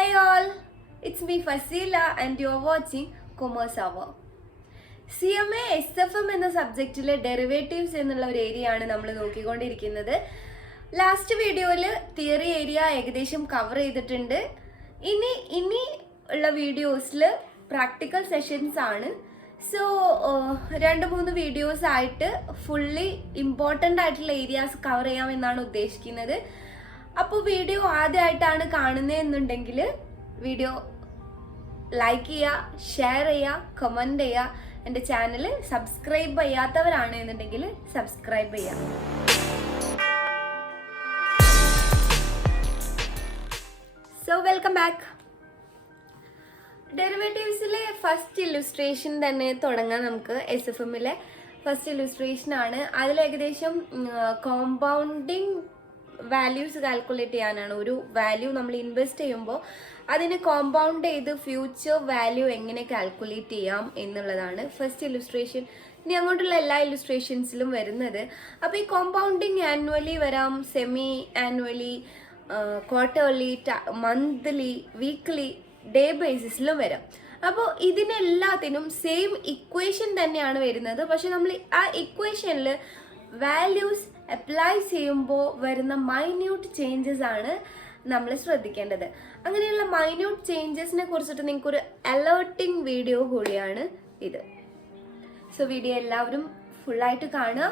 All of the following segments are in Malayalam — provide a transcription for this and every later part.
Hey all, it's me Fasila and you're watching Commerce Hour. CMA SFM എന്ന സബ്ജക്റ്റിലെ ഡെറിവേറ്റീവ്സ് എന്നുള്ള ഒരു ഏരിയ ആണ് നമ്മൾ നോക്കിക്കൊണ്ടിരിക്കുന്നത്. ലാസ്റ്റ് വീഡിയോയിൽ തിയറി ഏരിയ ഏകദേശം കവർ ചെയ്തിട്ടുണ്ട്. ഇനി ഉള്ള വീഡിയോസിൽ പ്രാക്ടിക്കൽ സെഷൻസ് ആണ്. സോ 2-3 വീഡിയോസ് ആയിട്ട് ഫുള്ളി ഇമ്പോർട്ടൻ്റ് ആയിട്ടുള്ള ഏരിയാസ് കവർ ചെയ്യാമെന്നാണ് ഉദ്ദേശിക്കുന്നത്. അപ്പോൾ വീഡിയോ ആദ്യമായിട്ടാണ് കാണുന്നതെന്നുണ്ടെങ്കിൽ വീഡിയോ ലൈക്ക് ചെയ്യുക, ഷെയർ ചെയ്യുക, കമൻറ്റ് ചെയ്യുക. എൻ്റെ ചാനൽ സബ്സ്ക്രൈബ് ചെയ്യാത്തവരാണ് എന്നുണ്ടെങ്കിൽ സബ്സ്ക്രൈബ് ചെയ്യുക. So welcome back. ഡെറിവേറ്റീവ്സിലെ ഫസ്റ്റ് ഇല്ലുസ്ട്രേഷൻ തന്നെ തുടങ്ങാം. നമുക്ക് SFMലെ ഫസ്റ്റ് ഇല്ലുസ്ട്രേഷൻ ആണ്. അതിൽ ഏകദേശം കോമ്പൗണ്ടിങ് വാല്യൂസ് കാൽക്കുലേറ്റ് ചെയ്യാനാണ്. ഒരു വാല്യൂ നമ്മൾ ഇൻവെസ്റ്റ് ചെയ്യുമ്പോൾ അതിന് കോമ്പൗണ്ട് ചെയ്ത് ഫ്യൂച്ചർ വാല്യൂ എങ്ങനെ കാൽക്കുലേറ്റ് ചെയ്യാം എന്നുള്ളതാണ് ഫസ്റ്റ് ഇല്ലുസ്ട്രേഷൻ. ഇനി അങ്ങോട്ടുള്ള എല്ലാ ഇല്ലുസ്ട്രേഷൻസിലും വരുന്നത്. അപ്പോൾ ഈ കോമ്പൗണ്ടിങ് ആനുവലി വരാം, semi annually, quarterly, monthly, weekly, day ബേസിസിലും വരാം. അപ്പോൾ ഇതിനെല്ലാത്തിനും സെയിം ഇക്വേഷൻ തന്നെയാണ് വരുന്നത്. പക്ഷെ നമ്മൾ ആ ഇക്വേഷനിൽ വാല്യൂസ് അപ്ലൈ ചെയ്യുമ്പോൾ വരുന്ന മൈന്യൂട്ട് ചേഞ്ചസ് ആണ് നമ്മൾ ശ്രദ്ധിക്കേണ്ടത്. അങ്ങനെയുള്ള മൈന്യൂട്ട് ചേഞ്ചസിനെ കുറിച്ചിട്ട് നിങ്ങൾക്കൊരു അലേർട്ടിംഗ് വീഡിയോ കൂടിയാണ് ഇത്. സോ വീഡിയോ എല്ലാവരും ഫുള്ളായിട്ട് കാണുക.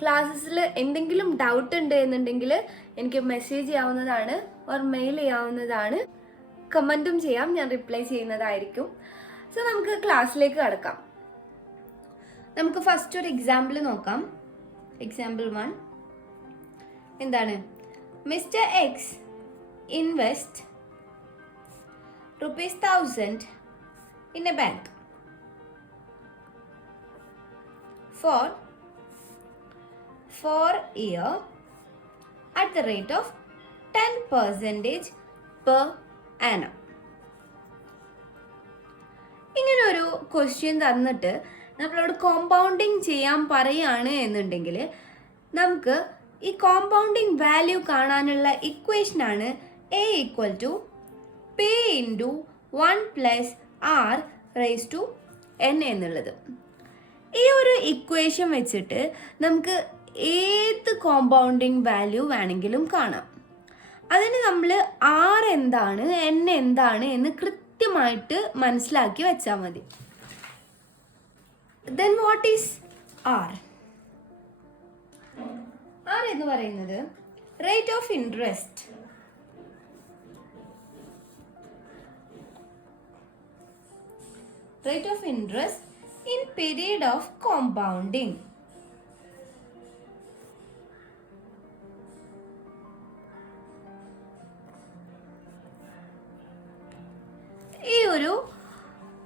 ക്ലാസ്സസിൽ എന്തെങ്കിലും ഡൗട്ട് ഉണ്ട് എന്നുണ്ടെങ്കിൽ എനിക്ക് മെസ്സേജ് ചെയ്യാവുന്നതാണ്, ഓർ മെയിൽ ചെയ്യാവുന്നതാണ്. കമൻറ്റും ചെയ്യാം, ഞാൻ റിപ്ലൈ ചെയ്യുന്നതായിരിക്കും. സോ നമുക്ക് ക്ലാസ്സിലേക്ക് കടക്കാം. നമുക്ക് ഫസ്റ്റ് ഒരു എക്സാമ്പിൾ നോക്കാം. എക്സാമ്പിൾ 1 എന്താണ്? Mister X invest ₹1000 in a bank for 4 years at the rate of 10% per annum. ഇങ്ങനെ ഒരു ക്വസ്റ്റ്യൻ തന്നിട്ട് നമ്മളോട് കോമ്പൗണ്ടിങ് ചെയ്യാൻ പറയുകയാണ് എന്നുണ്ടെങ്കിൽ നമുക്ക് ഈ കോമ്പൗണ്ടിങ് വാല്യൂ കാണാനുള്ള ഇക്വേഷനാണ് A = P × 1 + R raised to n എന്നുള്ളത്. ഈ ഒരു ഇക്വേഷൻ വെച്ചിട്ട് നമുക്ക് ഏത് കോമ്പൗണ്ടിങ് വാല്യൂ വേണമെങ്കിലും കാണാം. അതിന് നമ്മൾ R എന്താണ്, n എന്താണ് എന്ന് കൃത്യമായിട്ട് മനസ്സിലാക്കി വെച്ചാൽ മതി. Then what is R? R എന്ന് പറയുന്നത് rate of interest. Rate of interest in period of compounding. ഈ ഒരു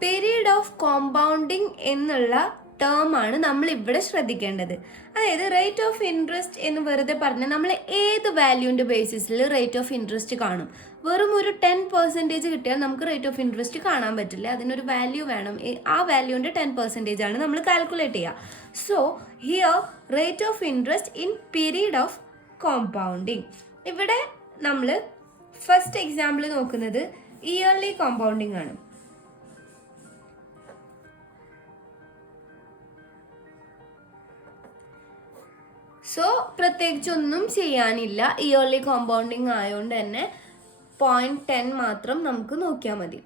പീരീഡ് ഓഫ് കോമ്പൗണ്ടിങ് എന്നുള്ള ടേം ആണ് നമ്മൾ ഇവിടെ ശ്രദ്ധിക്കേണ്ടത്. അതായത് റേറ്റ് ഓഫ് ഇൻട്രസ്റ്റ് എന്ന് വെറുതെ പറഞ്ഞാൽ നമ്മൾ ഏത് വാല്യൂൻ്റെ ബേസിസിൽ റേറ്റ് ഓഫ് ഇൻട്രസ്റ്റ് കാണും. വെറും ഒരു 10% കിട്ടിയാൽ നമുക്ക് റേറ്റ് ഓഫ് ഇൻട്രസ്റ്റ് കാണാൻ പറ്റില്ല. അതിനൊരു വാല്യൂ വേണം. ആ വാല്യൂൻ്റെ 10% ആണ് നമ്മൾ കാൽക്കുലേറ്റ് ചെയ്യുക. So here rate of interest in period of compounding. ഇവിടെ നമ്മൾ ഫസ്റ്റ് എക്സാമ്പിൾ നോക്കുന്നത് ഇയർലി കോമ്പൗണ്ടിങ് ആണ്. സോ പ്രത്യേകിച്ചൊന്നും ചെയ്യാനില്ല. ഇയർലി കോമ്പൗണ്ടിങ് ആയതുകൊണ്ട് തന്നെ 0.10 മാത്രം നമുക്ക് നോക്കിയാൽ മതി.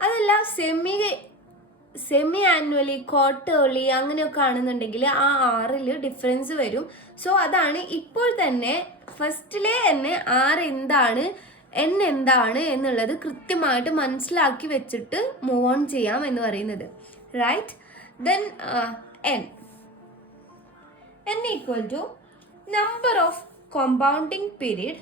അതല്ല സെമി ആനുവലി, ക്വാർട്ടർലി അങ്ങനെയൊക്കെ ആണെന്നുണ്ടെങ്കിൽ ആ R ഡിഫറൻസ് വരും. സോ അതാണ് ഇപ്പോൾ തന്നെ ഫസ്റ്റിലെ തന്നെ R എന്താണ്, n എന്താണ് എന്നുള്ളത് കൃത്യമായിട്ട് മനസ്സിലാക്കി വെച്ചിട്ട് മൂവ് ഓൺ ചെയ്യാം എന്ന് പറയുന്നത്. Right. Then n = number of compounding period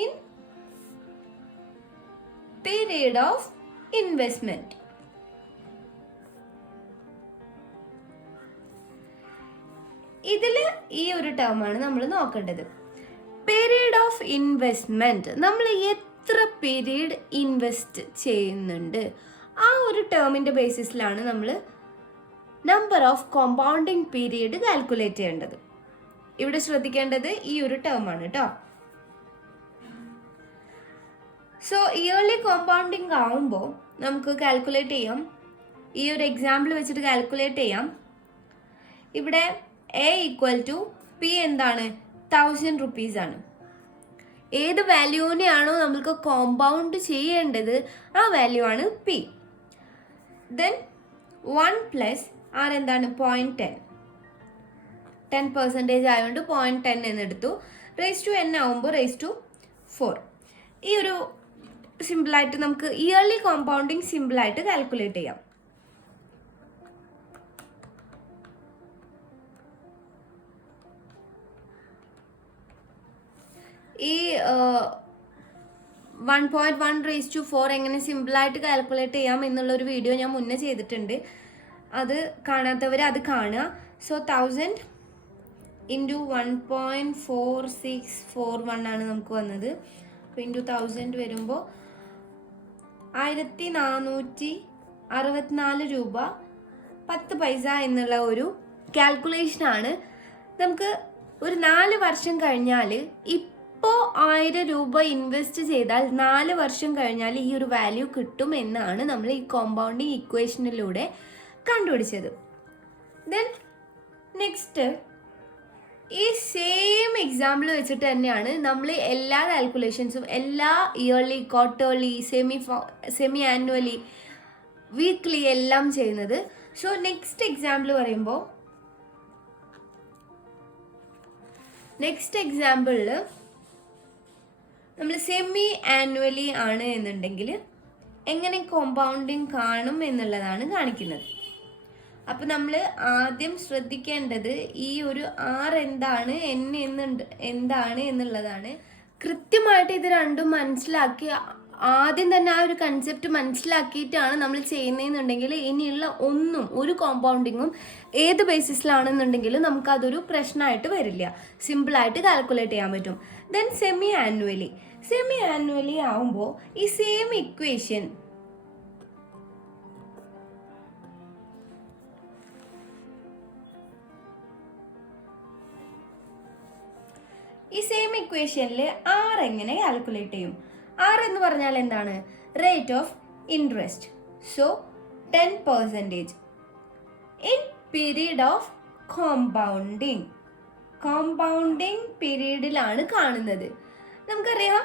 in period of investment. ഇതിൽ ഈ ഒരു ടേമാണ് നമ്മൾ നോക്കേണ്ടത്. പീരീഡ് ഓഫ് ഇൻവെസ്റ്റ്മെന്റ് നമ്മൾ എത്ര പീരീഡ് ഇൻവെസ്റ്റ് ചെയ്യുന്നുണ്ട് ആ ഒരു ടേമിൻ്റെ ബേസിസിലാണ് നമ്മൾ number of compounding period calculate ചെയ്യേണ്ടത്. ഇവിടെ ശ്രദ്ധിക്കേണ്ടത് ഈ ഒരു ടേം ആണ് കേട്ടോ. സോ ഇയർലി കോമ്പൗണ്ടിങ് ആവുമ്പോൾ നമുക്ക് കാൽക്കുലേറ്റ് ചെയ്യാം. ഈ ഒരു എക്സാമ്പിൾ വെച്ചിട്ട് കാൽക്കുലേറ്റ് ചെയ്യാം. ഇവിടെ A = P എന്താണ്? 1000 rupees ആണ്. ഏത് വാല്യൂവിനെയാണോ നമുക്ക് കോമ്പൗണ്ട് ചെയ്യേണ്ടത് ആ വാല്യൂ ആണ് P. ദെൻ 1 + R എന്താണ്? 0.10. 10% ആയതുകൊണ്ട് 0.10 എന്നെടുത്തു. n ആവുമ്പോൾ (4). ഈ ഒരു സിമ്പിളായിട്ട് നമുക്ക് ഇയർലി കോമ്പൗണ്ടിങ് സിമ്പിളായിട്ട് കാൽക്കുലേറ്റ് ചെയ്യാം. ഈ 1.1 എങ്ങനെ സിമ്പിളായിട്ട് കാൽക്കുലേറ്റ് ചെയ്യാം എന്നുള്ളൊരു വീഡിയോ ഞാൻ മുന്നേ ചെയ്തിട്ടുണ്ട്. അത് കാണാത്തവർ അത് കാണുക. സോ 1000 × 1.4641 ആണ് നമുക്ക് വന്നത്. അപ്പോൾ × 1000 വരുമ്പോൾ 1464 രൂപ 10 പൈസ എന്നുള്ള ഒരു കാൽക്കുലേഷനാണ്. നമുക്ക് ഒരു 4 വർഷം കഴിഞ്ഞാൽ ഇപ്പോൾ 1000 രൂപ ഇൻവെസ്റ്റ് ചെയ്താൽ 4 വർഷം കഴിഞ്ഞാൽ ഈ ഒരു വാല്യൂ കിട്ടും എന്നാണ് നമ്മൾ ഈ കോമ്പൗണ്ടിങ് ഇക്വേഷനിലൂടെ കണ്ടുപിടിച്ചത്. ദെൻ നെക്സ്റ്റ് ഈ സെയിം എക്സാമ്പിൾ വെച്ചിട്ട് തന്നെയാണ് നമ്മൾ എല്ലാ കാൽക്കുലേഷൻസും എല്ലാ yearly, quarterly, semi annually, weekly എല്ലാം ചെയ്യുന്നത്. സോ നെക്സ്റ്റ് എക്സാമ്പിൾ പറയുമ്പോൾ നെക്സ്റ്റ് എക്സാമ്പിളിൽ നമ്മൾ സെമി ആനുവലി ആണ് എന്നുണ്ടെങ്കിൽ എങ്ങനെ കോമ്പൗണ്ടിങ് കാണും എന്നുള്ളതാണ് കാണിക്കുന്നത്. അപ്പം നമ്മൾ ആദ്യം ശ്രദ്ധിക്കേണ്ടത് ഈ ഒരു R എന്താണ്, N എന്താണ് എന്നുള്ളതാണ്. കൃത്യമായിട്ട് ഇത് രണ്ടും മനസ്സിലാക്കി ആദ്യം തന്നെ ആ ഒരു കൺസെപ്റ്റ് മനസ്സിലാക്കിയിട്ടാണ് നമ്മൾ ചെയ്യുന്നതെന്നുണ്ടെങ്കിൽ ഇനിയുള്ള ഒരു കോമ്പൗണ്ടിങ്ങും ഏത് ബേസിസിലാണെന്നുണ്ടെങ്കിലും നമുക്കതൊരു പ്രശ്നമായിട്ട് വരില്ല. സിമ്പിളായിട്ട് കാൽക്കുലേറ്റ് ചെയ്യാൻ പറ്റും. ദെൻ സെമി ആനുവലി ആവുമ്പോൾ ഈ സെയിം ഇക്വേഷൻ ഇക്വേഷനിൽ R എങ്ങനെ കാൽക്കുലേറ്റ് ചെയ്യും? R എന്ന് പറഞ്ഞാൽ എന്താണ്? Rate of interest. So 10% in period of compounding പീരീഡിലാണ് കാണുന്നത്. നമുക്കറിയാം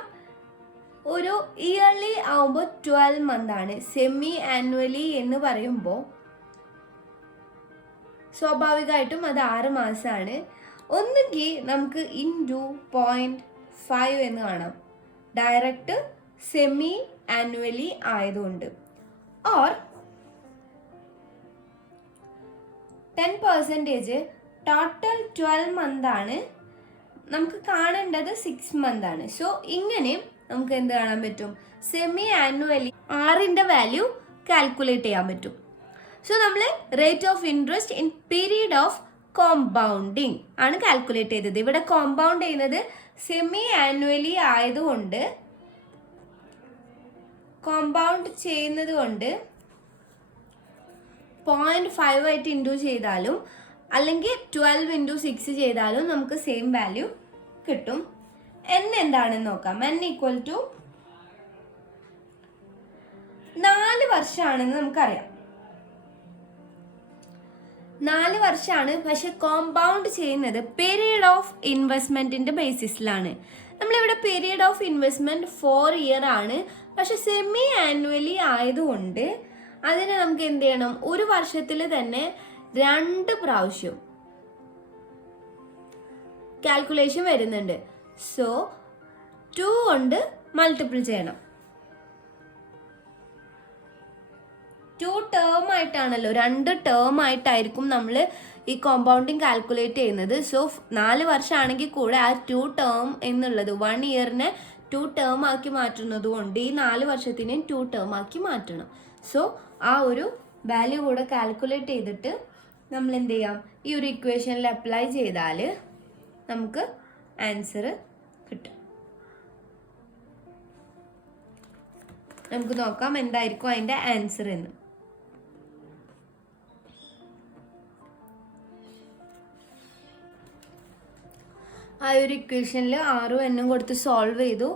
ഒരു ഇയർലി ആവുമ്പോൾ 12 month ആണ്. സെമി ആനുവലി എന്ന് പറയുമ്പോൾ സ്വാഭാവികമായിട്ടും അത് 6 മാസമാണ്. ഒന്നുകിൽ നമുക്ക് × 0.5 എന്ന് കാണാം, ഡയറക്റ്റ് സെമി ആനുവലി ആയതുകൊണ്ട്. ഓർ 10% ടോട്ടൽ 12 month ആണ്, നമുക്ക് കാണേണ്ടത് 6 month ആണ്. സോ ഇങ്ങനെ നമുക്ക് എന്ത് കാണാൻ പറ്റും? സെമി ആനുവലി R-ന്റെ വാല്യൂ കാൽക്കുലേറ്റ് ചെയ്യാൻ പറ്റും. സോ നമ്മൾ rate of interest in period of compounding ആണ് കാൽക്കുലേറ്റ് ചെയ്തത്. ഇവിടെ കോമ്പൗണ്ട് ചെയ്യുന്നത് സെമി ആനുവലി ആയതുകൊണ്ട് കോമ്പൗണ്ട് ചെയ്യുന്നത് കൊണ്ട് 0.5 ആയിട്ട് ഇൻറ്റു ചെയ്താലും അല്ലെങ്കിൽ 12 × 6 ചെയ്താലും നമുക്ക് സെയിം വാല്യൂ കിട്ടും. N എന്താണെന്ന് നോക്കാം. N = 4 വർഷമാണെന്ന് നമുക്കറിയാം. 4 വർഷമാണ്. പക്ഷെ കോമ്പൗണ്ട് ചെയ്യുന്നത് പീരീഡ് ഓഫ് ഇൻവെസ്റ്റ്മെന്റിന്റെ ബേസിസിലാണ്. നമ്മളിവിടെ പീരീഡ് ഓഫ് ഇൻവെസ്റ്റ്മെന്റ് 4 year ആണ്. പക്ഷെ സെമി ആനുവലി ആയതുകൊണ്ട് അതിന് നമുക്ക് എന്ത് ചെയ്യണം? ഒരു വർഷത്തിൽ തന്നെ 2 പ്രാവശ്യം കാൽക്കുലേഷൻ വരുന്നുണ്ട്. സോ 2 കൊണ്ട് മൾട്ടിപ്പിൾ ചെയ്യണം. 2 ടേം ആയിട്ടാണല്ലോ, 2 ടേം ആയിട്ടായിരിക്കും നമ്മൾ ഈ കോമ്പൗണ്ടിങ് കാൽക്കുലേറ്റ് ചെയ്യുന്നത്. സോ 4 വർഷമാണെങ്കിൽ കൂടെ ആ 2 ടേം എന്നുള്ളത് 1 yearനെ 2 ടേം ആക്കി മാറ്റുന്നത് കൊണ്ട് ഈ 4 വർഷത്തിനെയും 2 ടേം ആക്കി മാറ്റണം. സോ ആ ഒരു വാല്യൂ കൂടെ കാൽക്കുലേറ്റ് ചെയ്തിട്ട് നമ്മൾ എന്ത് ചെയ്യാം? ഈ ഒരു ഇക്വേഷനിൽ അപ്ലൈ ചെയ്താൽ നമുക്ക് ആൻസർ കിട്ടും. നമുക്ക് നോക്കാം എന്തായിരിക്കും അതിൻ്റെ ആൻസർ എന്ന്. ആ ഒരു ഇക്വേഷനിൽ ആറും എന്നും കൊടുത്ത് സോൾവ് ചെയ്തു.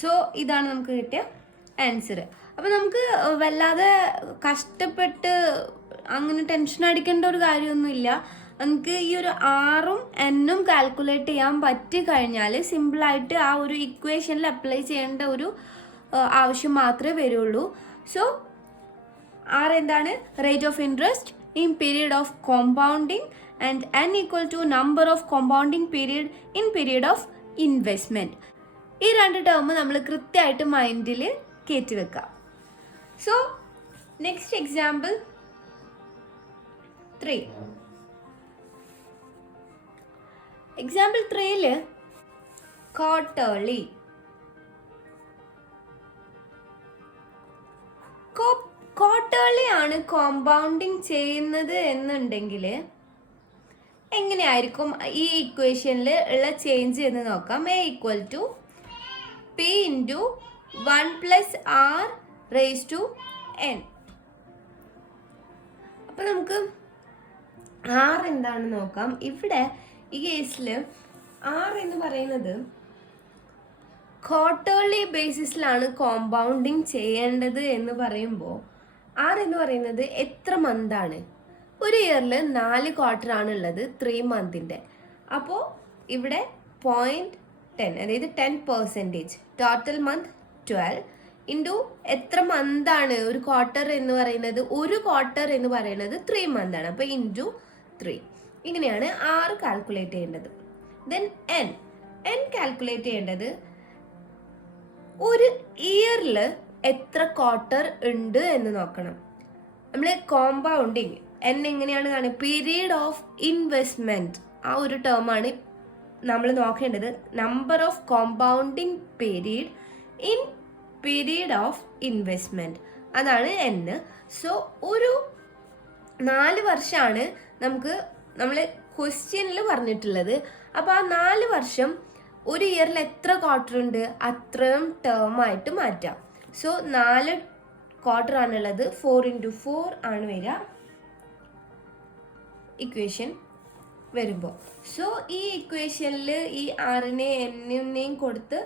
സോ ഇതാണ് നമുക്ക് കിട്ടിയ ആൻസർ. അപ്പോൾ നമുക്ക് വല്ലാതെ കഷ്ടപ്പെട്ട് അങ്ങനെ ടെൻഷൻ അടിക്കേണ്ട ഒരു കാര്യമൊന്നുമില്ല. നമുക്ക് ഈ ഒരു ആറും എന്നും കാൽക്കുലേറ്റ് ചെയ്യാൻ പറ്റി കഴിഞ്ഞാൽ സിമ്പിളായിട്ട് ആ ഒരു ഇക്വേഷനിൽ അപ്ലൈ ചെയ്യേണ്ട ഒരു ആവശ്യം മാത്രമേ വരുള്ളൂ. സോ ആർ എന്താണ്? Rate of interest in period of compounding and n equal to number of compounding period in period of investment. ഈ രണ്ട് ടേം നമ്മൾ കൃത്യമായിട്ട് മൈൻഡിൽ കയറ്റി വെക്കാം. So next example 3. എക്സാമ്പിൾ 3ൽ ക്വാർട്ടർലി. ക്വാർട്ടർലി ആണ് കോമ്പൗണ്ടിങ് ചെയ്യുന്നത് എന്നുണ്ടെങ്കിൽ എങ്ങനെയായിരിക്കും ഈ ഇക്വേഷനിൽ ഉള്ള ചേഞ്ച് എന്ന് നോക്കാം. A equal to P into 1 + r raise to n. അപ്പം നമുക്ക് r എന്താണെന്ന് നോക്കാം. ഇവിടെ ഈ കേസിൽ r എന്ന് പറയുന്നത് ക്വാർട്ടർലി ബേസിസിലാണ് കോമ്പൗണ്ടിങ് ചെയ്യേണ്ടത് എന്ന് പറയുമ്പോൾ r എന്ന് പറയുന്നത് എത്ര മന്താണ്? ഒരു ഇയറിൽ 4 ക്വാർട്ടർ ആണ് ഉള്ളത്, 3 മന്തിൻ്റെ. അപ്പോൾ ഇവിടെ 0.10 അതായത് 10%, ടോട്ടൽ മന്ത് 12 ഇൻറ്റു എത്ര മന്താണ് ഒരു ക്വാർട്ടർ എന്ന് പറയുന്നത്? ഒരു ക്വാർട്ടർ എന്ന് പറയുന്നത് 3 മന്താണ്. അപ്പോൾ ഇൻറ്റു 3. ഇങ്ങനെയാണ് r കാൽക്കുലേറ്റ് ചെയ്യേണ്ടത്. ദെൻ n കാൽക്കുലേറ്റ് ചെയ്യേണ്ടത് ഒരു ഇയറിൽ എത്ര ക്വാർട്ടർ ഉണ്ട് എന്ന് നോക്കണം. നമ്മൾ കോമ്പൗണ്ടിങ് n എങ്ങനെയാണ് കാണുക? പീരീഡ് ഓഫ് ഇൻവെസ്റ്റ്മെൻറ്റ്, ആ ഒരു ടേമാണ് നമ്മൾ നോക്കേണ്ടത്. Number of compounding period in period of investment, അതാണ് n. സോ ഒരു 4 വർഷമാണ് നമ്മൾ ക്വസ്റ്റ്യനിൽ പറഞ്ഞിട്ടുള്ളത്. അപ്പോൾ ആ 4 വർഷം ഒരു ഇയറിൽ എത്ര ക്വാർട്ടർ ഉണ്ട് അത്രയും ടേം ആയിട്ട് മാറ്റാം. സോ 4 ക്വാർട്ടർ ആണുള്ളത്. 4 × 4 ആണ് വരിക ഇക്വേഷൻ വരുമ്പോൾ. സോ ഈ ഇക്വേഷനിൽ ഈ ആറിനെയും എന്നിനെയും കൊടുത്ത്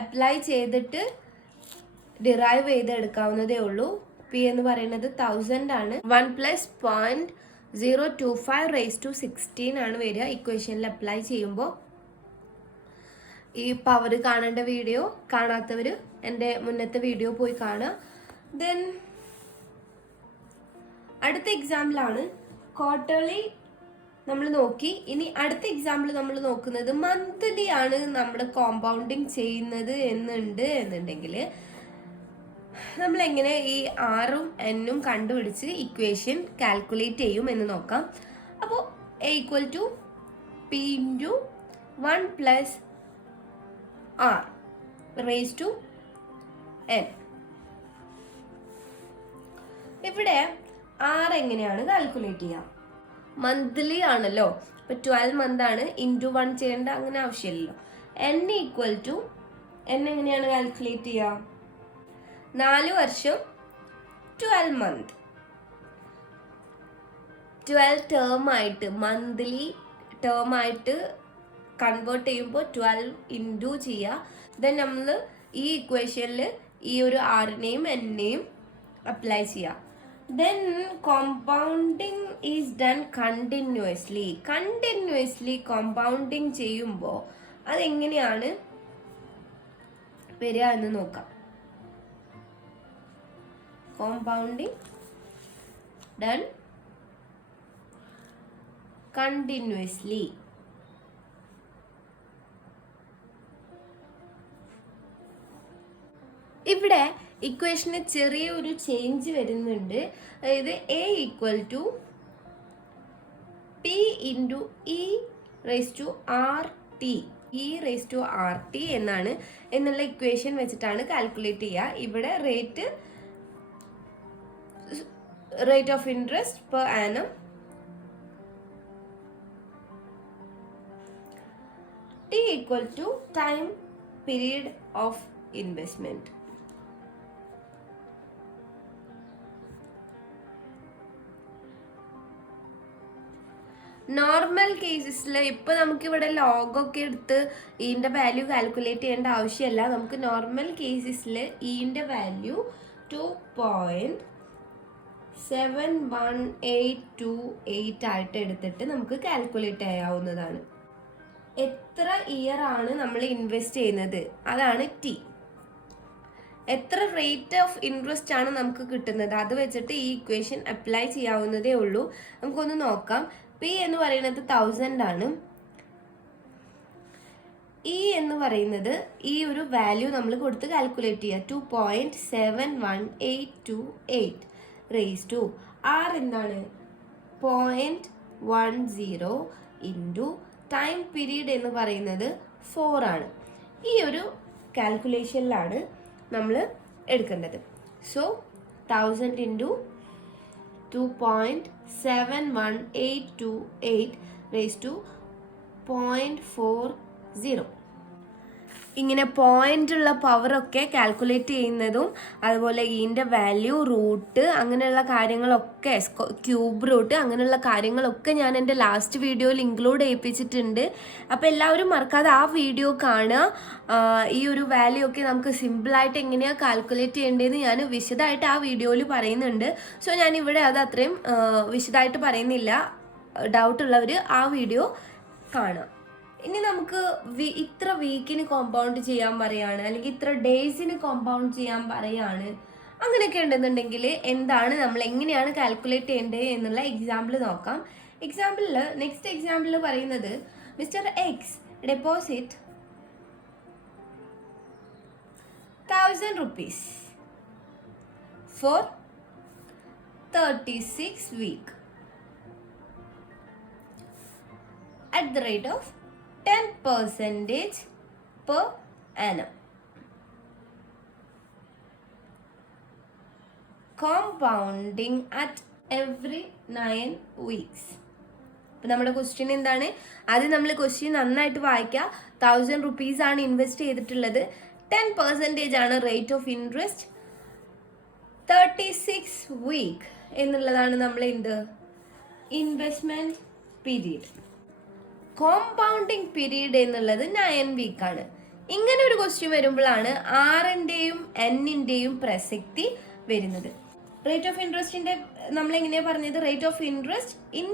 അപ്ലൈ ചെയ്തിട്ട് ഡിറൈവ് ചെയ്തെടുക്കാവുന്നതേ ഉള്ളൂ. പി എന്ന് പറയുന്നത് 1000 ആണ്. 1 + 0.025 റേസ് ടു 16 ആണ് വരിക ഇക്വേഷനിൽ അപ്ലൈ ചെയ്യുമ്പോൾ. ഈ പവർ കാണേണ്ട വീഡിയോ കാണാത്തവർ എൻ്റെ മുന്നത്തെ വീഡിയോ പോയി കാണുക. ദെൻ അടുത്ത എക്സാമ്പിളാണ് ക്വാർട്ടർലി നമ്മൾ നോക്കി. ഇനി അടുത്ത എക്സാമ്പിൾ നമ്മൾ നോക്കുന്നത് മന്ത്ലി ആണ് നമ്മൾ കോമ്പൗണ്ടിങ് ചെയ്യുന്നത് എന്നുണ്ടെങ്കിൽ നമ്മൾ എങ്ങനെ ഈ ആറും എന്നും കണ്ടുപിടിച്ച് ഇക്വേഷൻ കാൽക്കുലേറ്റ് ചെയ്യും എന്ന് നോക്കാം. അപ്പോൾ A equal to P into 1 + r raise to n. ഇവിടെ r എങ്ങനെയാണ് കാൽക്കുലേറ്റ് ചെയ്യുക? മന്ത്ലി ആണല്ലോ, ഇപ്പൊ 12 മന്താണ്, ഇൻറ്റു 1 ചെയ്യേണ്ട അങ്ങനെ ആവശ്യമില്ലല്ലോ. n ഈക്വൽ ടു n എങ്ങനെയാണ് കാൽക്കുലേറ്റ് ചെയ്യുക? 4 വർഷം 12 മന്ത്, 12 ടേം ആയിട്ട് മന്ത്ലി ടേം ആയിട്ട് കൺവേർട്ട് ചെയ്യുമ്പോൾ 12 ഇൻറ്റു ചെയ്യുക. ദെൻ നമ്മൾ ഈ ഇക്വേഷനിൽ ഈ ഒരു ആറിനെയും എന്നെയും അപ്ലൈ ചെയ്യുക. Then compounding is done continuously compounding ചെയ്യുമ്പോൾ അതെങ്ങനെയാണ് വരിക എന്ന് നോക്കാം. Compounding done continuously. ഇവിടെ ഇക്വേഷന് ചെറിയൊരു ചേഞ്ച് വരുന്നുണ്ട്. അതായത് A equal to P into e raise to R T, e raise to R T എന്നാണ് എന്നുള്ള ഇക്വേഷൻ വെച്ചിട്ടാണ് കാൽക്കുലേറ്റ് ചെയ്യുക. ഇവിടെ rate of interest per annum, T equal to time period of investment. Normal കേസസിൽ ഇപ്പൊ നമുക്കിവിടെ ലോഗൊക്കെ എടുത്ത് ഇന്റെ വാല്യൂ കാൽക്കുലേറ്റ് ചെയ്യേണ്ട ആവശ്യമല്ല. നമുക്ക് നോർമൽ കേസസിൽ ഇന്റെ വാല്യൂ 2.71828 ആയിട്ട് എടുത്തിട്ട് നമുക്ക് കാൽക്കുലേറ്റ് ചെയ്യാവുന്നതാണ്. എത്ര ഇയർ ആണ് നമ്മൾ ഇൻവെസ്റ്റ് ചെയ്യുന്നത് അതാണ് ടി. എത്ര റേറ്റ് ഓഫ് ഇൻട്രസ്റ്റ് ആണ് നമുക്ക് കിട്ടുന്നത് അത് വെച്ചിട്ട് ഈ ഇക്വേഷൻ അപ്ലൈ ചെയ്യാവുന്നതേ ഉള്ളൂ. നമുക്കൊന്ന് നോക്കാം. പി എന്ന് പറയുന്നത് 1000 ആണ്. ഇ എന്ന് പറയുന്നത് ഈ ഒരു വാല്യൂ നമ്മൾ കൊടുത്ത് കാൽക്കുലേറ്റ് ചെയ്യുക. 2.71828 റേസ് ടു ആർ എന്താണ് 0.10 ഇൻറ്റു ടൈം പീരീഡ് എന്ന് പറയുന്നത് 4 ആണ്. ഈ ഒരു കാൽക്കുലേഷനിലാണ് നമ്മൾ എടുക്കേണ്ടത്. So 1000 into 2.71828 raise to 0.40. ഇങ്ങനെ പോയിന്റ് ഉള്ള പവറൊക്കെ കാൽക്കുലേറ്റ് ചെയ്യുന്നതും അതുപോലെ ഇതിൻ്റെ വാല്യൂ റൂട്ട് അങ്ങനെയുള്ള കാര്യങ്ങളൊക്കെ ക്യൂബ് റൂട്ട് അങ്ങനെയുള്ള കാര്യങ്ങളൊക്കെ ഞാൻ എൻ്റെ ലാസ്റ്റ് വീഡിയോയിൽ ഇൻക്ലൂഡ് ചെയ്യിപ്പിച്ചിട്ടുണ്ട്. അപ്പോൾ എല്ലാവരും മറക്കാതെ ആ വീഡിയോ കാണുക. ഈ ഒരു വാല്യൂ ഒക്കെ നമുക്ക് സിമ്പിളായിട്ട് എങ്ങനെയാണ് കാൽക്കുലേറ്റ് ചെയ്യേണ്ടതെന്ന് ഞാൻ വിശദമായിട്ട് ആ വീഡിയോയിൽ പറയുന്നുണ്ട്. സോ ഞാൻ ഇവിടെ അത് അത്രയും വിശദമായിട്ട് പറയുന്നില്ല. ഡൗട്ടുള്ളവർ ആ വീഡിയോ കാണുക. ഇനി നമുക്ക് ഇത്ര വീക്കിന് കോമ്പൗണ്ട് ചെയ്യാൻ പറയാണ്, അല്ലെങ്കിൽ ഇത്ര ഡേയ്സിന് കോമ്പൗണ്ട് ചെയ്യാൻ പറയാണ്, അങ്ങനെയൊക്കെ ഉണ്ടെന്നുണ്ടെങ്കിൽ എന്താണ് നമ്മൾ എങ്ങനെയാണ് കാൽക്കുലേറ്റ് ചെയ്യേണ്ടത് എന്നുള്ള എക്സാമ്പിൾ നോക്കാം. എക്സാമ്പിളിൽ നെക്സ്റ്റ് എക്സാമ്പിളിൽ പറയുന്നത് mister X deposit 1000 rupees for 36 weeks at the rate of 10% per annum. Compounding at every 9 weeks. അപ്പം നമ്മുടെ ക്വസ്റ്റ്യൻ എന്താണ്? ആദ്യം നമ്മൾ ക്വസ്റ്റ്യൻ നന്നായിട്ട് വായിക്കുക. 1000 rupees ആണ് ഇൻവെസ്റ്റ് ചെയ്തിട്ടുള്ളത്. 10% ആണ് റേറ്റ് ഓഫ് ഇൻട്രസ്റ്റ്. 36 week എന്നുള്ളതാണ് നമ്മൾ എന്ത് ഇൻവെസ്റ്റ്മെന്റ് പീരീഡ്. കോമ്പൗണ്ടിങ് പീരീഡ് എന്നുള്ളത് 9 week ആണ്. ഇങ്ങനെ ഒരു ക്വസ്റ്റ്യൻ വരുമ്പോഴാണ് ആറിൻ്റെയും എന്നിൻ്റെയും പ്രസക്തി വരുന്നത്. റേറ്റ് ഓഫ് ഇൻട്രസ്റ്റിന്റെ നമ്മൾ എങ്ങനെയാ പറഞ്ഞത്? Rate of interest in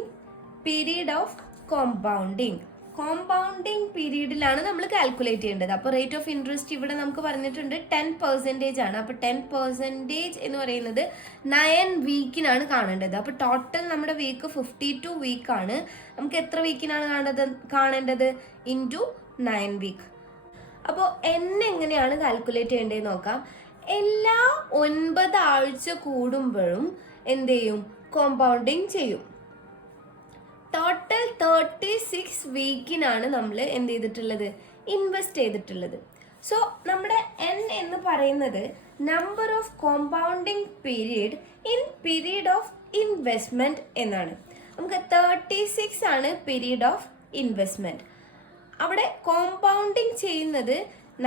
period of compounding. Compounding പീരീഡിലാണ് നമ്മൾ കാൽക്കുലേറ്റ് ചെയ്യേണ്ടത്. അപ്പോൾ റേറ്റ് ഓഫ് ഇൻട്രസ്റ്റ് ഇവിടെ നമുക്ക് പറഞ്ഞിട്ടുണ്ട് 10% ആണ്. അപ്പോൾ 10% എന്ന് പറയുന്നത് 9 വീക്കിനാണ് കാണേണ്ടത്. അപ്പോൾ ടോട്ടൽ നമ്മുടെ വീക്ക് 52 വീക്കാണ്. നമുക്ക് എത്ര വീക്കിനാണ് കാണേണ്ടത്? Into 9 week. അപ്പോൾ എങ്ങനെയാണ് കാൽക്കുലേറ്റ് ചെയ്യേണ്ടത് നോക്കാം. എല്ലാ 9 ആഴ്ച കൂടുമ്പോഴും എന്ത് ചെയ്യും? കോമ്പൗണ്ടിങ് ചെയ്യും. ടോട്ടൽ 36 വീക്കിനാണ് നമ്മൾ എന്ത് ചെയ്തിട്ടുള്ളത്? ഇൻവെസ്റ്റ് ചെയ്തിട്ടുള്ളത്. സോ നമ്മുടെ എൻ എന്ന് പറയുന്നത് number of compounding period in period of investment എന്നാണ്. നമുക്ക് 36 ആണ് പീരീഡ് ഓഫ് ഇൻവെസ്റ്റ്മെന്റ്. അവിടെ കോമ്പൗണ്ടിങ് ചെയ്യുന്നത്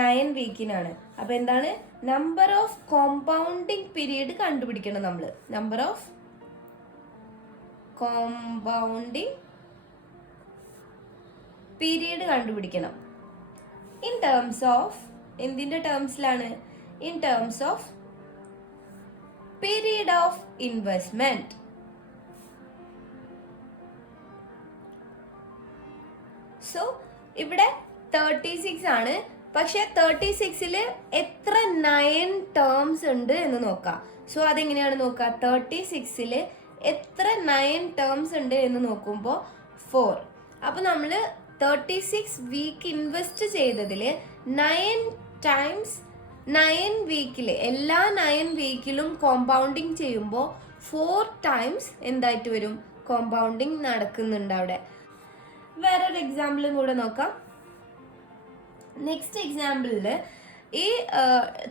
9 വീക്കിനാണ്. അപ്പൊ എന്താണ്? നമ്പർ ഓഫ് കോമ്പൗണ്ടിങ് പീരീഡ് കണ്ടുപിടിക്കണം നമ്മൾ. നമ്പർ ഓഫ് കോമ്പൗണ്ടിങ് പീരീഡ് കണ്ടുപിടിക്കണം. ഇൻ ടേംസ് ഓഫ് എന്തിന്റെ ടേംസിലാണ്? In terms of period of investment. So ഇവിടെ 36 ആണ്. പക്ഷെ 36ൽ എത്ര 9 ടേംസ് ഉണ്ട് എന്ന് നോക്കാം. സോ അതെങ്ങനെയാണ് നോക്കുക? 36ൽ എത്ര 9 ടേംസ് ഉണ്ട് എന്ന് നോക്കുമ്പോൾ 4. അപ്പോൾ നമ്മൾ 36 വീക്ക് ഇൻവെസ്റ്റ് ചെയ്തതിൽ 9 ടൈംസ് 9 വീക്കിൽ എല്ലാ 9 വീക്കിലും കോമ്പൗണ്ടിങ് ചെയ്യുമ്പോൾ 4 ടൈംസ് എന്തായിട്ട് വരും? കോമ്പൗണ്ടിങ് നടക്കുന്നുണ്ട് അവിടെ. വേറൊരു എക്സാമ്പിളും കൂടെ നോക്കാം. നെക്സ്റ്റ് എക്സാമ്പിളിൽ ഈ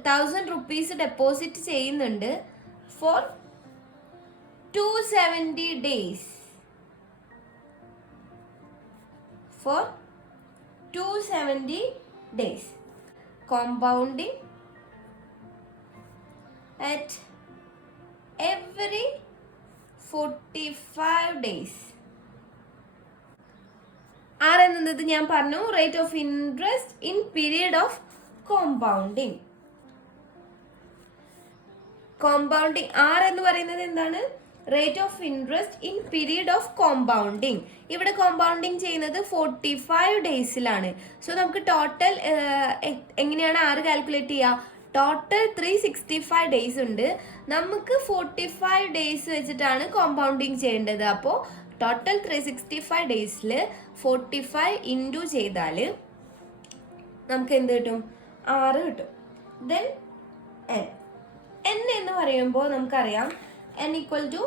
1000 rupees ഡെപ്പോസിറ്റ് ചെയ്യുന്നുണ്ട് four 270 days. For 270 days. Compounding at every 45 days. R എന്നത് ഞാൻ പറഞ്ഞു rate of interest in period of compounding. Compounding R എന്ന് പറയുന്നത് എന്താണ്? Rate of interest in period of compounding. ഇവിടെ കോമ്പൗണ്ടിങ് ചെയ്യുന്നത് 45 ഡേയ്സിലാണ്. സോ നമുക്ക് ടോട്ടൽ എങ്ങനെയാണ് ആറ് കാൽക്കുലേറ്റ് ചെയ്യുക? ടോട്ടൽ 365 ഡേയ്സ് ഉണ്ട്, നമുക്ക് 45 ഡേയ്സ് വെച്ചിട്ടാണ് കോമ്പൗണ്ടിങ് ചെയ്യേണ്ടത്. അപ്പോൾ ടോട്ടൽ 365 ഡേയ്സിൽ 45 ഇൻറ്റു ചെയ്താൽ നമുക്ക് എന്ത് കിട്ടും? 6 കിട്ടും. ദെൻ എൻ എന്ന് പറയുമ്പോൾ നമുക്കറിയാം n equal to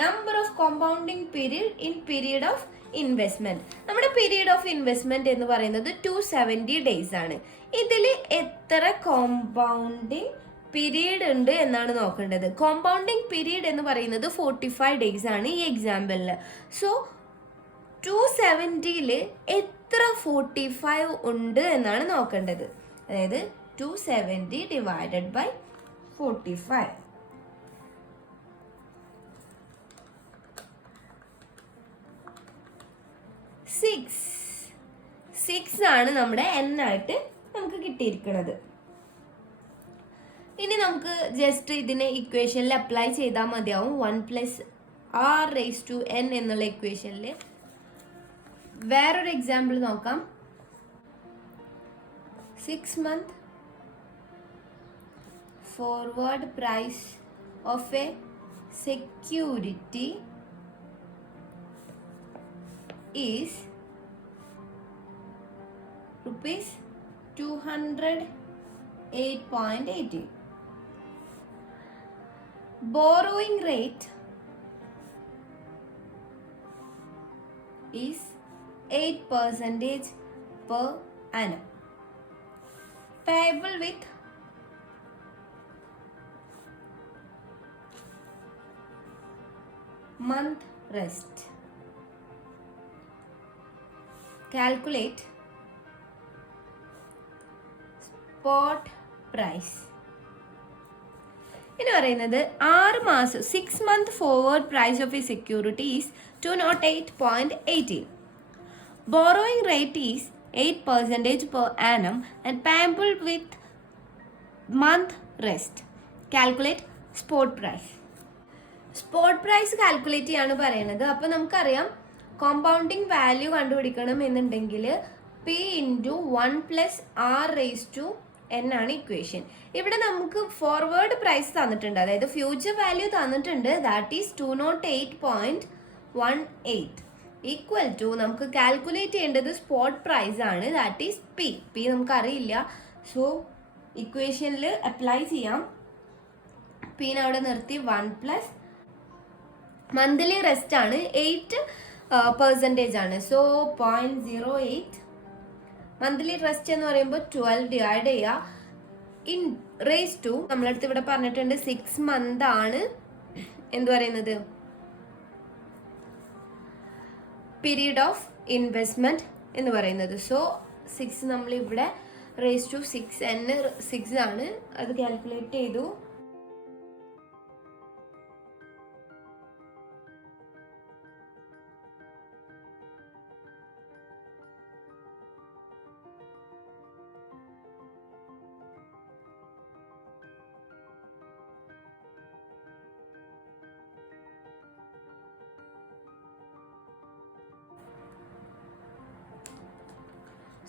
number of compounding period in period of investment. നമ്മുടെ പീരീഡ് ഓഫ് ഇൻവെസ്റ്റ്മെന്റ് എന്ന് പറയുന്നത് 270 ഡേയ്സ് ആണ്. ഇതിൽ എത്ര കോമ്പൗണ്ടിങ് പീരീഡ് ഉണ്ട് എന്നാണ് നോക്കേണ്ടത്. കോമ്പൗണ്ടിങ് പീരീഡ് എന്ന് പറയുന്നത് 45 ഡേയ്സ് ആണ് ഈ എക്സാമ്പിളിൽ. സോ 270ൽ എത്ര 45 ഉണ്ട് എന്നാണ് നോക്കേണ്ടത്. അതായത് 270 ഡിവൈഡഡ് ബൈ 45. 6 ആണ് നമ്മുടെ n ആയിട്ട് നമുക്ക് കിട്ടിയിരിക്കുന്നത്. ഇനി നമുക്ക് ജസ്റ്റ് ഇതിനെ ഇക്വേഷനിൽ അപ്ലൈ ചെയ്താൽ മതിയാവും. 1 + r⁻n എന്നുള്ള ഇക്വേഷനിൽ വേറൊരു എക്സാമ്പിൾ നോക്കാം. 6 month forward price of a security is rupees 208.80. Borrowing rate is 8% per annum. Payable with month rest. Calculate spot price. ഇനി പറയുന്നത് 6 മാസം 6 month forward price of a security is 208.18. Borrowing rate is 8% per annum and payable with month rest. Calculate spot price. Spot price calculate ചെയ്യാണ് പറയുന്നത്. അപ്പോൾ നമുക്കറിയാം കോമ്പൗണ്ടിങ് വാല്യൂ കണ്ടുപിടിക്കണം എന്നുണ്ടെങ്കിൽ P × 1 + r⁻n ആണ് ഇക്വേഷൻ. ഇവിടെ നമുക്ക് ഫോർവേഡ് പ്രൈസ് തന്നിട്ടുണ്ട്, അതായത് ഫ്യൂച്ചർ വാല്യൂ തന്നിട്ടുണ്ട്. ദാറ്റ് ഈസ് 208.18 ഈക്വൽ ടു നമുക്ക് കാൽക്കുലേറ്റ് ചെയ്യേണ്ടത് സ്പോട്ട് പ്രൈസ് ആണ്. ദാറ്റ് ഈസ് P നമുക്ക് അറിയില്ല. സോ ഇക്വേഷനിൽ അപ്ലൈ ചെയ്യാം. P അവിടെ നിർത്തി 1 + മന്ത്ലി റെസ്റ്റ് ആണ് 8% ആണ്. സോ 0.08 മന്ത്ലി റെസ്റ്റ് എന്ന് പറയുമ്പോൾ 12 ഡിവൈഡ് ചെയ്യുക ഇൻ റേസ് ടു നമ്മളടുത്ത് ഇവിടെ പറഞ്ഞിട്ടുണ്ട് 6 month ആണ് എന്ത് പറയുന്നത് പീരീഡ് ഓഫ് ഇൻവെസ്റ്റ്മെന്റ് എന്ന് പറയുന്നത്. സോ 6 നമ്മൾ ഇവിടെ റേസ് ടു 6n 6 ആണ്, അത് കാൽക്കുലേറ്റ് ചെയ്തു.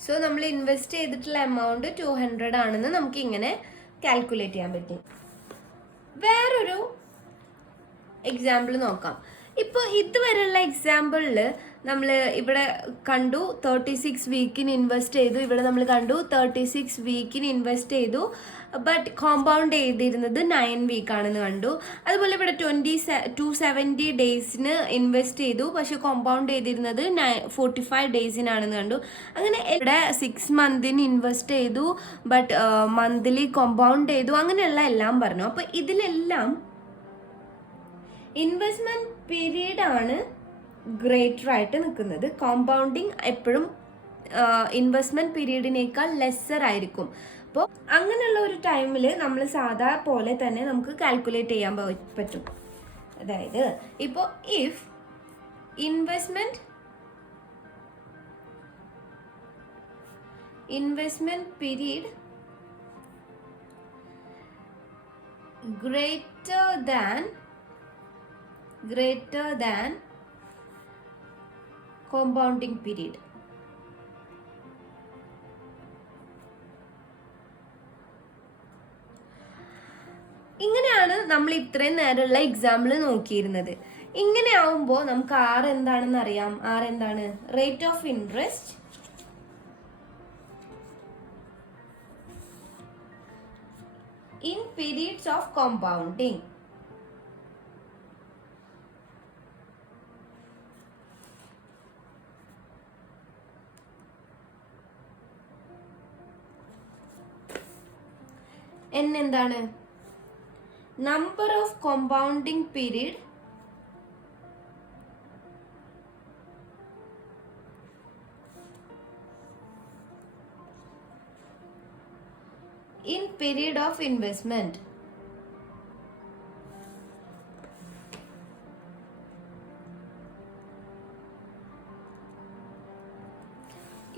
സോ നമ്മൾ ഇൻവെസ്റ്റ് ചെയ്തിട്ടുള്ള എമൗണ്ട് 200 ആണെന്ന് നമുക്ക് ഇങ്ങനെ കാൽക്കുലേറ്റ് ചെയ്യാൻ പറ്റും. വേറൊരു എക്സാമ്പിൾ നോക്കാം. ഇപ്പോൾ ഇതുവരെയുള്ള എക്സാമ്പിളിൽ നമ്മൾ ഇവിടെ കണ്ടു 36 വീക്കിന് ഇൻവെസ്റ്റ് ചെയ്തു. ഇവിടെ നമ്മൾ കണ്ടു 36 വീക്കിന് ഇൻവെസ്റ്റ് ചെയ്തു, ബട്ട് കോമ്പൗണ്ട് ചെയ്തിരുന്നത് 9 വീക്കാണെന്ന് കണ്ടു. അതുപോലെ ഇവിടെ 270 ഡേയ്സിന് ഇൻവെസ്റ്റ് ചെയ്തു, പക്ഷെ കോമ്പൗണ്ട് ചെയ്തിരുന്നത് 45 ഡേയ്സിനാണെന്ന് കണ്ടു. അങ്ങനെ ഇവിടെ 6 monthന് ഇൻവെസ്റ്റ് ചെയ്തു, ബട്ട് മന്ത്ലി കോമ്പൗണ്ട് ചെയ്തു, അങ്ങനെയുള്ള എല്ലാം പറഞ്ഞു. അപ്പോൾ ഇതിലെല്ലാം ഇൻവെസ്റ്റ്മെന്റ് പീരീഡ് ആണ് ഗ്രേറ്റർ ആയിട്ട് നിൽക്കുന്നത്. കോമ്പൗണ്ടിങ് എപ്പോഴും ഇൻവെസ്റ്റ്മെന്റ് പീരീഡിനേക്കാൾ ലെസ്സർ ആയിരിക്കും. അപ്പോൾ അങ്ങനെയുള്ള ഒരു ടൈമിൽ നമ്മൾ സാധാ പോലെ തന്നെ നമുക്ക് കാൽക്കുലേറ്റ് ചെയ്യാൻ പറ്റും. അതായത് ഇപ്പോൾ if investment investment period greater than compounding period. ഇങ്ങനെയാണ് നമ്മൾ ഇത്രയും നേരമുള്ള എക്സാമ്പിൾ നോക്കിയിരുന്നത്. ഇങ്ങനെ ആവുമ്പോൾ നമുക്ക് ആർ എന്താണെന്ന് അറിയാം. ആർ എന്താണ്? Rate of interest in periods of compounding. n എന്താണ്? number of compounding period in period of investment.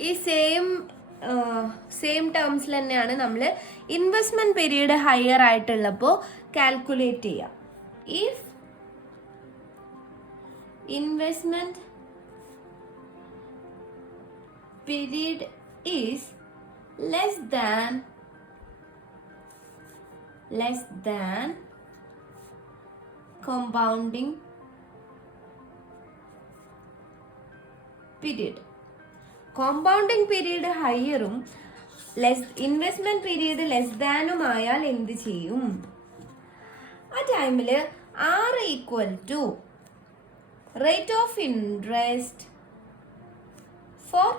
ഈ സെയിം ടേംസിൽ തന്നെയാണ് നമ്മൾ ഇൻവെസ്റ്റ്മെന്റ് പീരീഡ് ഹയർ ആയിട്ടുള്ളപ്പോൾ കാൽക്കുലേറ്റ് ചെയ്യാം. If investment period is less than compounding period. Compounding period ഹയറും ഇൻവെസ്റ്റ്മെന്റ് പീരീഡ് ലെസ് ദാനും ആയാൽ എന്ത് ചെയ്യും? ആ ടൈമിൽ R equal to rate of interest for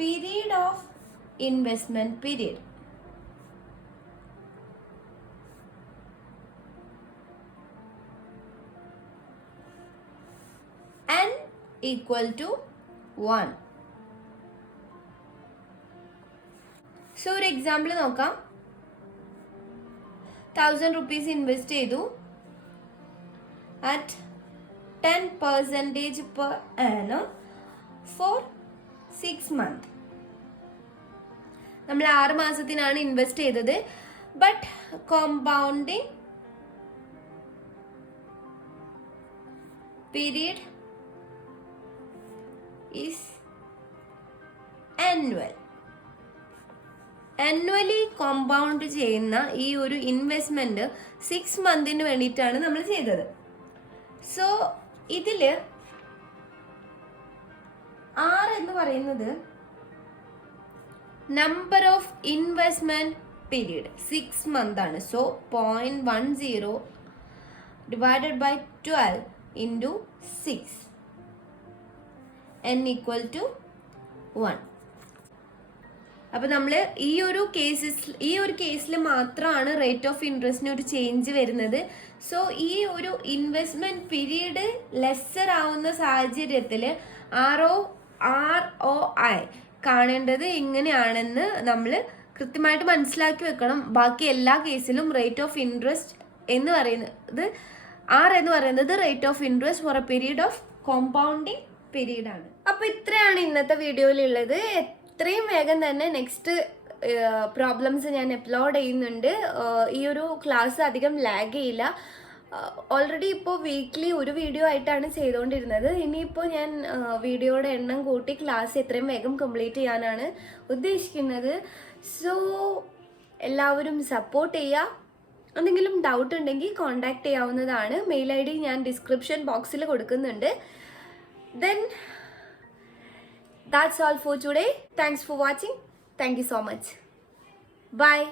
period of investment period. n equal to 1. So ഒരു എക്സാമ്പിൾ നോക്കാം. 1000 rupees ഇൻവെസ്റ്റ് ചെയ്തു at 10% per annum for 6 months. നമ്മൾ 6 മാസത്തിനാണ് ഇൻവെസ്റ്റ് ചെയ്തത്. But compounding period is annually compound ചെയ്യുന്ന ഈ ഒരു ഇൻവെസ്റ്റ്മെന്റ് 6 മന്തിന് വേണ്ടിയിട്ടാണ് നമ്മൾ ചെയ്തത്. സോ ഇതില് ആർ എന്ന് പറയുന്നത് number of investment period 6 month ആണ്. So 0.10 divided by 12 into 6 n equal to 1. അപ്പൊ നമ്മൾ ഈ ഒരു കേസിൽ മാത്രമാണ് റേറ്റ് ഓഫ് ഇൻട്രസ്റ്റിന് ഒരു ചേഞ്ച് വരുന്നത്. സോ ഈ ഒരു ഇൻവെസ്റ്റ്മെന്റ് പീരീഡ് ലെസ്സർ ആവുന്ന സാഹചര്യത്തിൽ ROI കാണേണ്ടത് എങ്ങനെയാണെന്ന് നമ്മൾ കൃത്യമായിട്ട് മനസ്സിലാക്കി വെക്കണം. ബാക്കി എല്ലാ കേസിലും റേറ്റ് ഓഫ് ഇൻട്രസ്റ്റ് എന്ന് പറയുന്നത് rate of interest four A period of compounding period ആണ്. അപ്പൊ ഇത്രയാണ് ഇന്നത്തെ വീഡിയോയിലുള്ളത്. എത്രയും വേഗം തന്നെ നെക്സ്റ്റ് പ്രോബ്ലംസ് ഞാൻ അപ്ലോഡ് ചെയ്യുന്നുണ്ട്. ഈ ഒരു ക്ലാസ് അധികം ലാഗ് ചെയ്യില്ല. ഓൾറെഡി ഇപ്പോൾ വീക്ക്ലി ഒരു വീഡിയോ ആയിട്ടാണ് ചെയ്തുകൊണ്ടിരുന്നത്. ഇനിയിപ്പോൾ ഞാൻ വീഡിയോയുടെ എണ്ണം കൂട്ടി ക്ലാസ് എത്രയും വേഗം കംപ്ലീറ്റ് ചെയ്യാനാണ് ഉദ്ദേശിക്കുന്നത്. സോ എല്ലാവരും സപ്പോർട്ട് ചെയ്യുക. എന്തെങ്കിലും ഡൗട്ട് ഉണ്ടെങ്കിൽ കോൺടാക്ട് ചെയ്യാവുന്നതാണ്. മെയിൽ ID ഞാൻ ഡിസ്ക്രിപ്ഷൻ ബോക്സിൽ കൊടുക്കുന്നുണ്ട്. Then that's all for today. Thanks for watching. Thank you so much. Bye.